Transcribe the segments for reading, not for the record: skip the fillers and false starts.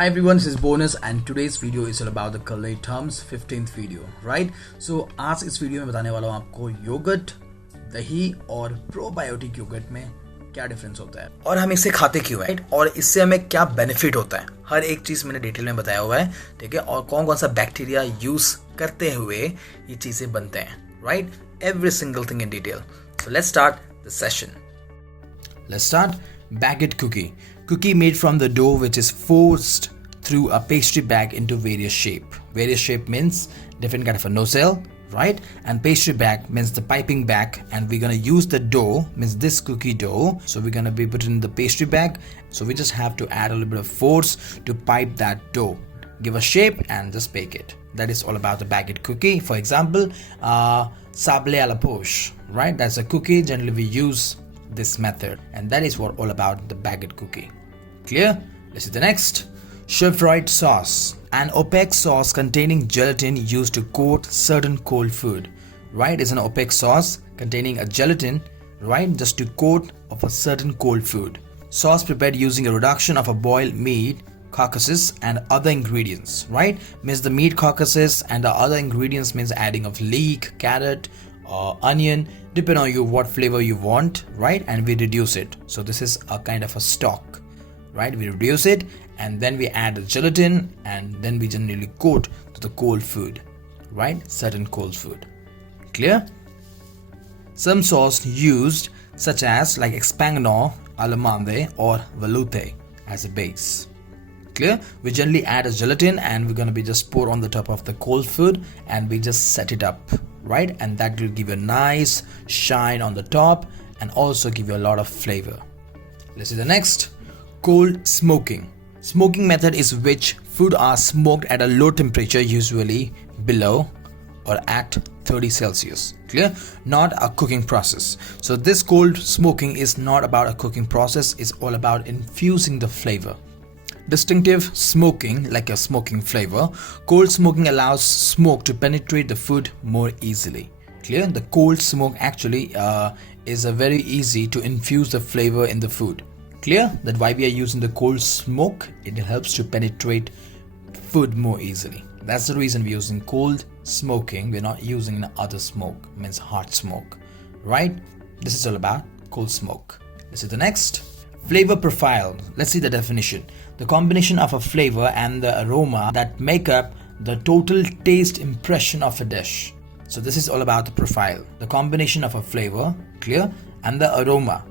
Hi everyone, this is Bonus and today's video is all about the culinary terms 15th video, right? So आज इस video में बताने वाला हूँ आपको योगर्ट, दही और प्रोबायोटिक योगर्ट में क्या डिफरेंस होता है और हम इसे खाते क्यों हैं और इससे हमें क्या बेनिफिट होता है। हर एक चीज मैंने डिटेल में बताया हुआ है, ठीक है, और कौन कौन सा बैक्टीरिया यूज करते हुए ये चीजें बनते हैं, right? Every single thing in detail. So let's start the session. Let's start. Baguette cookie. Cookie made from the dough which is forced through a pastry bag into various shape. Various shape means different kind of a nocelle, right? And pastry bag means the piping bag, and we're gonna use the dough, means this cookie dough. So we're gonna be put in the pastry bag. So we just have to add a little bit of force to pipe that dough, give a shape and just bake it. That is all about the baguette cookie. For example, sablé à la poche, right? That's a cookie. Generally we use this method, and that is what all about the baguette cookie. Clear? This is the next. Chevrolet sauce, an opaque sauce containing gelatin used to coat certain cold food, right? It's an opaque sauce containing a gelatin, right, just to coat of a certain cold food. Sauce prepared using a reduction of a boiled meat carcasses and other ingredients, right? Means the meat carcasses and the other ingredients means adding of leek, carrot, onion, depending on you what flavor you want, right? And we reduce it. So this is a kind of a stock, right? We reduce it and then we add the gelatin and then we generally coat to the cold food, right? Certain cold food. Clear? Some sauce used such as like Espagnole, Allemande or Veloute as a base. Clear? We generally add a gelatin and we're going to be just pour on the top of the cold food and we just set it up, right? And that will give you a nice shine on the top and also give you a lot of flavor. Let's see the next. Cold smoking. Smoking method is which food are smoked at a low temperature, usually below or at 30 Celsius. Clear? Not a cooking process. So this cold smoking is not about a cooking process, it's all about infusing the flavor. Distinctive smoking, like a smoking flavor. Cold smoking allows smoke to penetrate the food more easily. Clear? The cold smoke actually is a very easy to infuse the flavor in the food. Clear? That why we are using the cold smoke, it helps to penetrate food more easily. That's the reason we're using cold smoking. We're not using other smoke, means hot smoke, right? This is all about cold smoke. This is the next. Flavor profile. Let's see the definition. The combination of a flavor and the aroma that make up the total taste impression of a dish. So this is all about the profile. The combination of a flavor, clear, and the aroma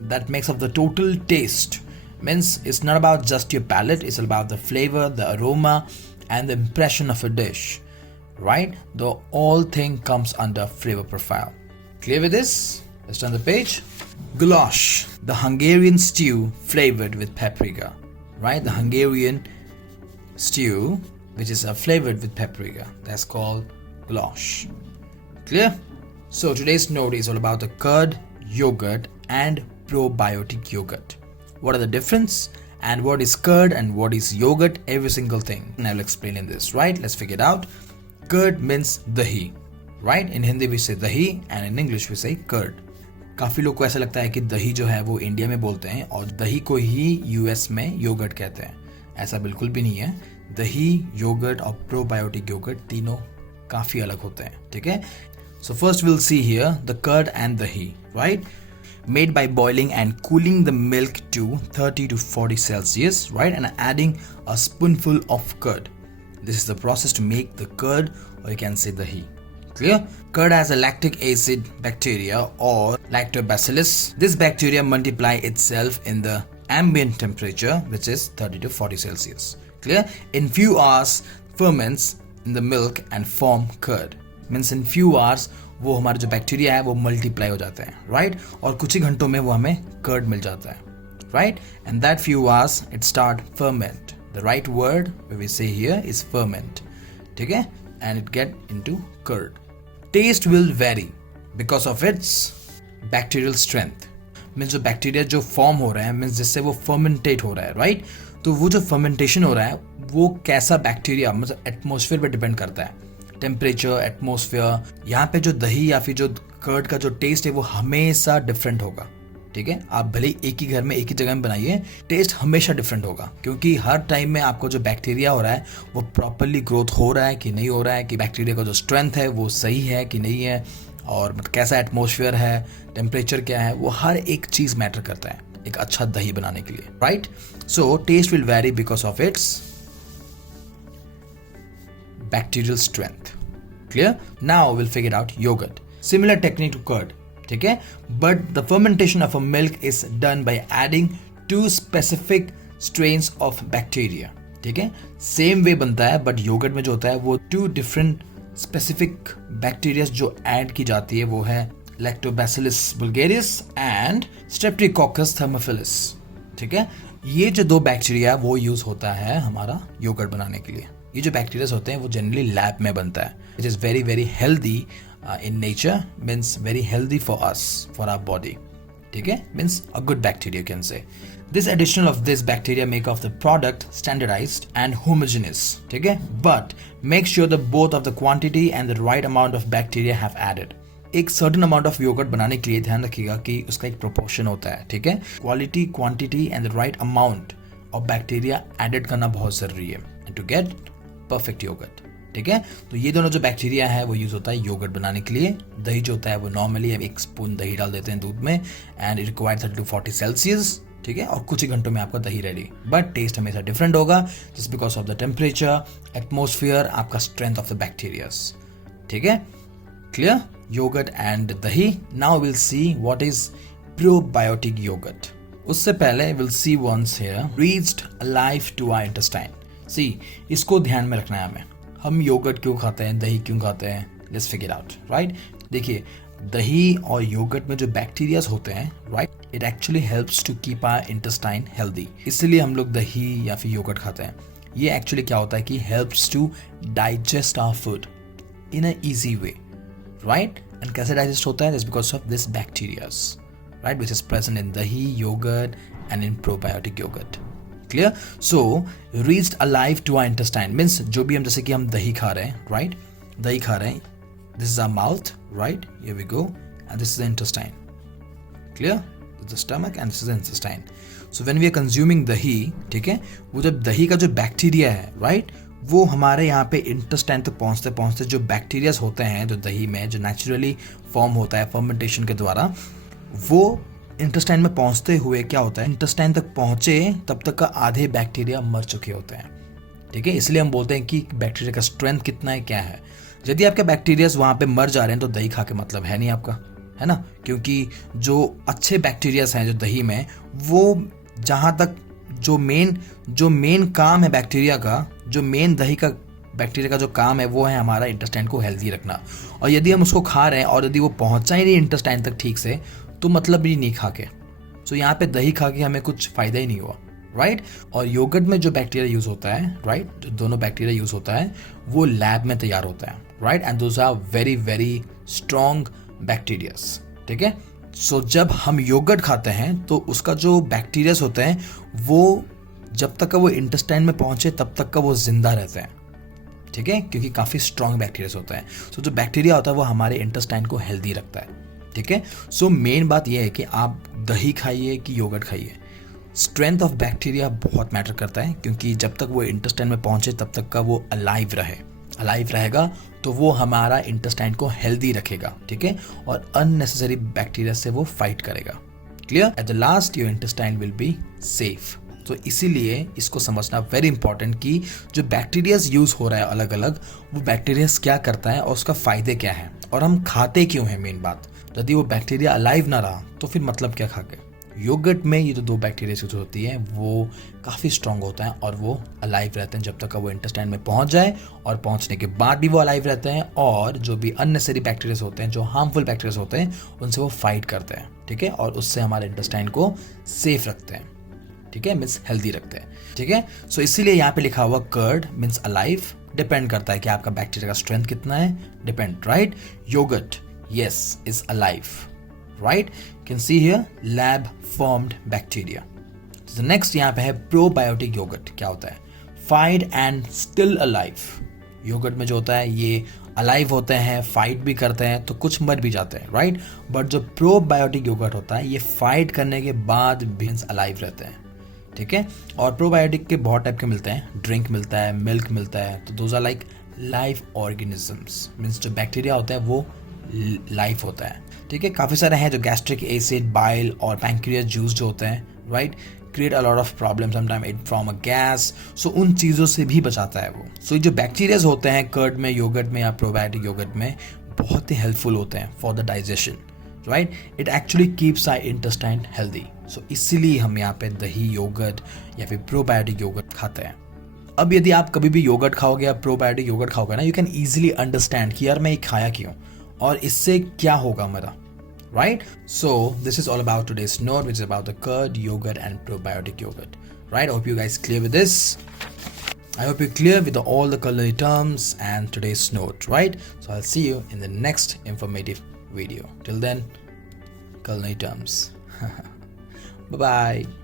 that makes up the total taste. Means it's not about just your palate, it's about the flavor, the aroma, and the impression of a dish, right? The whole thing comes under flavor profile. Clear with this? Let's turn the page. Goulash, the Hungarian stew flavored with paprika, right? The Hungarian stew which is flavored with paprika, that's called goulash. Clear? So today's note is all about the curd, yogurt and probiotic yogurt. What are the difference and what is curd and what is yogurt, every single thing, and I'll explain in this, right? Let's figure it out. Curd means dahi, right? In Hindi we say dahi and in English we say curd. काफ़ी लोग को ऐसा लगता है कि दही जो है वो इंडिया में बोलते हैं और दही को ही यूएस में योगर्ट कहते हैं। ऐसा बिल्कुल भी नहीं है। दही, योगर्ट और प्रोबायोटिक योगर्ट तीनों काफ़ी अलग होते हैं, ठीक है? So first will see here the curd and दही, right? Made by boiling and cooling the milk to 30 to 40 Celsius, right? And adding a spoonful of curd. This is the process to make the curd, or you can say dahi. Clear? Curd has a lactic acid bacteria or lactobacillus. This bacteria multiply itself in the ambient temperature, which is 30 to 40 Celsius. Clear? In few hours, ferments in the milk and form curd. Means in few hours, वो हमारा जो bacteria है वो multiply हो जाता है, right? और कुछ ही घंटों में वो हमें कर्ड मिल जाता है, right? And that few hours it start ferment. The right word we say here is ferment, ठीक है? And it get into curd. Taste will vary because of its bacterial strength. Means जो bacteria जो form हो रहा है, means जिससे वो फर्मेंटेट हो रहा है, राइट? तो वो जो फर्मेंटेशन हो रहा है वो कैसा बैक्टीरिया, मतलब एटमोसफियर पर डिपेंड करता है. Temperature, atmosphere. यहाँ पे जो दही या फिर जो कर्ड का जो टेस्ट है वो हमेशा डिफरेंट होगा, ठीक है, आप भले एक ही घर में एक ही जगह में बनाइए, टेस्ट हमेशा डिफरेंट होगा, क्योंकि हर टाइम में आपको जो बैक्टीरिया हो रहा है वो प्रॉपरली ग्रोथ हो रहा है कि नहीं हो रहा है, कि बैक्टीरिया का जो स्ट्रेंथ है वो सही है कि नहीं है, और मतलब कैसा एटमॉस्फेयर है, टेम्परेचर क्या है, वो हर एक चीज मैटर करता है एक अच्छा दही बनाने के लिए, right. So taste will vary because of its bacterial strength. Clear? Now we'll figure out yogurt. Similar technique to curd. ठीक है, but the fermentation of a milk is done by adding 2 specific strains of bacteria. ठीक है, same way बनता है, but yogurt में जो होता है वो 2 डिफरेंट स्पेसिफिक बैक्टीरिया जो ऐड की जाती है वो है Lactobacillus bulgaris and Streptococcus thermophilus. ठीक है, ये जो 2 बैक्टीरिया वो यूज होता है हमारा योगर्ट बनाने के लिए। ये जो बैक्टीरिया होते हैं वो जनरली लैब में बनता है, which is very very healthy in nature, means very healthy for us, for our body. ठीक है, means a good bacteria can say. This addition of this bacteria make of the product standardized and homogeneous. ठीक है, but make sure the both of the quantity and the right amount of bacteria have added. एक certain amount of yogurt बनाने के लिए ध्यान रखिएगा कि उसका एक प्रोपोर्शन होता है। ठीक है, quality, quantity and the right amount of bacteria added करना बहुत जरूरी है टू गेट परफेक्ट योगर्ट। ठीक है, तो ये दोनों जो बैक्टीरिया है वो यूज होता है योगर्ट बनाने के लिए। दही जो होता है वो नॉर्मली हम 1 स्पून दही डाल देते हैं दूध में, and it required 30 to 40 Celsius. ठीक है, और कुछ ही घंटों में आपका दही रेडी, बट टेस्ट हमेशा डिफरेंट होगा just because of the temperature, atmosphere, आपका स्ट्रेंथ ऑफ द बैक्टीरियाज। ठीक है, क्लियर? योगर्ट एंड दही। Now will see what is probiotic yogurt. उससे पहले will see once here reached alive to our intestine. See, इसको ध्यान में रखना है हमें। हम योगर्ट क्यों खाते हैं, दही क्यों खाते हैं, लेट्स फिगर आउट, राइट। देखिए, दही और योगर्ट में जो बैक्टीरियाज होते हैं, right, it actually helps to keep our intestine healthy. इसलिए हम लोग दही या फिर योगर्ट खाते हैं। ये एक्चुअली क्या होता है कि helps to digest our food in a easy way, right. And कैसे डाइजेस्ट होता है, it's because of this bacterias, right, which is present in दही, yogurt and in probiotic yogurt. Clear? So reached alive to our intestine means जो भी हम, जैसे कि हम दही खा रहे हैं, राइट, दही खा रहे हैं, this is our mouth, right, here we go, and this is the intestine. Clear? This is the stomach and this is the intestine. So when we are consuming दही, ठीक है, वो जब दही का जो बैक्टीरिया है, राइट, वो हमारे यहाँ पे इंटेस्टाइन तक पहुँचते पहुँचते जो बैक्टीरियाज होते हैं जो दही में, जो नेचुरली फॉर्म होता है फर्मेंटेशन के द्वारा, वो इंटेस्टाइन में पहुंचते हुए क्या होता है, इंटेस्टाइन तक पहुंचे तब तक का आधे बैक्टीरिया मर चुके होते हैं। ठीक है, इसलिए हम बोलते हैं कि बैक्टीरिया का स्ट्रेंथ कितना है, क्या है। यदि आपके बैक्टीरियाज वहां पे मर जा रहे हैं तो दही खा के मतलब है नहीं आपका, है ना, क्योंकि जो अच्छे बैक्टीरियाज हैं जो दही में, वो जहां तक जो मेन काम है बैक्टीरिया का, जो मेन दही का बैक्टीरिया का जो काम है वो है हमारा इंटेस्टाइन को हेल्दी रखना। और यदि हम उसको खा रहे हैं और यदि वो पहुंचा ही नहीं इंटेस्टाइन तक ठीक से, तो मतलब भी नहीं खा के। सो यहाँ पे दही खा के हमें कुछ फायदा ही नहीं हुआ, राइट। और योगर्ट में जो बैक्टीरिया यूज होता है, राइट, जो दोनों बैक्टीरिया यूज होता है वो लैब में तैयार होता है, right, and those are very very strong bacterias. ठीक है, सो जब हम योगर्ट खाते हैं तो उसका जो बैक्टीरियाज होते हैं वो जब तक का वो इंटेस्टाइन में पहुंचे तब तक का वो जिंदा रहते हैं। ठीक है, क्योंकि काफी स्ट्रॉन्ग बैक्टीरियाज होता है। सो जो बैक्टीरिया होता है वो हमारे इंटेस्टाइन को हेल्दी रखता है। ठीक है, सो मेन बात यह है कि आप दही खाइए कि योगर्ट खाइए, स्ट्रेंथ ऑफ बैक्टीरिया बहुत मैटर करता है, क्योंकि जब तक वो इंटेस्टाइन में पहुंचे तब तक का वो अलाइव रहेगा तो वो हमारा इंटेस्टाइन को हेल्दी रखेगा। ठीक है, और अननेसेसरी बैक्टीरिया से वो फाइट करेगा। Clear? At the last your intestine will be safe. तो इसीलिए इसको समझना वेरी इंपॉर्टेंट कि जो बैक्टीरियाज यूज हो रहा है अलग अलग, वो बैक्टीरियाज क्या करता है और उसका फायदे क्या है और हम खाते क्यों हैं। मेन बात, यदि वो बैक्टीरिया अलाइव ना रहा तो फिर मतलब क्या खा के। योगर्ट में ये जो 2 बैक्टीरिया यूज होती है वो काफ़ी स्ट्रांग होता है और वो अलाइव रहते हैं जब तक वो इंटेस्टाइन में पहुंच जाए, और पहुंचने के बाद भी वो अलाइव रहते हैं, और जो भी अननेसेसरी बैक्टीरियाज होते हैं, जो हार्मफुल बैक्टीरियाज होते हैं, उनसे वो फाइट करते हैं। ठीक है, और उससे हमारे इंटेस्टाइन को सेफ रखते हैं। ठीक है, मीन्स हेल्दी रखते हैं। ठीक है, सो इसीलिए यहाँ पे लिखा हुआ कर्ड मीन्स अलाइव, डिपेंड करता है कि आपका बैक्टीरिया का स्ट्रेंथ कितना है, depend, right. Yogurt, yes, is alive, right? You can see here lab formed bacteria. So the next यहाँ पे है probiotic yogurt। क्या होता है? Fired and still alive yogurt में जो होता है ये अलाइव होते हैं, फाइट भी करते हैं, तो कुछ मर भी जाते हैं, राइट। बट जो प्रोबायोटिक योगर्ट होता है ये फाइट करने के बाद भी अलाइव रहते हैं, ठीक है। और प्रोबायोटिक के बहुत टाइप के मिलते हैं, ड्रिंक मिलता है, मिल्क मिलता है, तो those are like life organisms, means जो बैक्टीरिया होता है वो लाइफ होता है, ठीक है। काफ़ी सारे हैं जो गैस्ट्रिक एसिड, बाइल और पैंक्रियास जूस जो होते हैं, right, create a lot of problem sometime it from a gas, so उन चीज़ों से भी बचाता है वो। सो जो बैक्टीरियाज होते हैं कर्ड में, योगर्ट में या प्रोबायोटिक योगर्ट में, बहुत ही हेल्पफुल होते हैं for the digestion, right. It actually keeps our intestine healthy, so इसीलिए हम यहाँ पे दही योगर्ट या फिर प्रोबायोटिक योगर्ट खाते हैं। अब यदि आप कभी भी योगर्ट खाओगे या प्रोबायोटिक योगर्ट खाओगे ना, यू कैन ईजिली अंडरस्टैंड कि यार मैं ये खाया क्यों और इससे क्या होगा मेरा, right? So this is all about today's note, which is about the curd, yogurt and probiotic yogurt, right? I hope you guys clear with this. I hope you're clear with all the culinary terms and today's note, right? So I'll see you in the next informative video. Till then, culinary terms. Bye bye.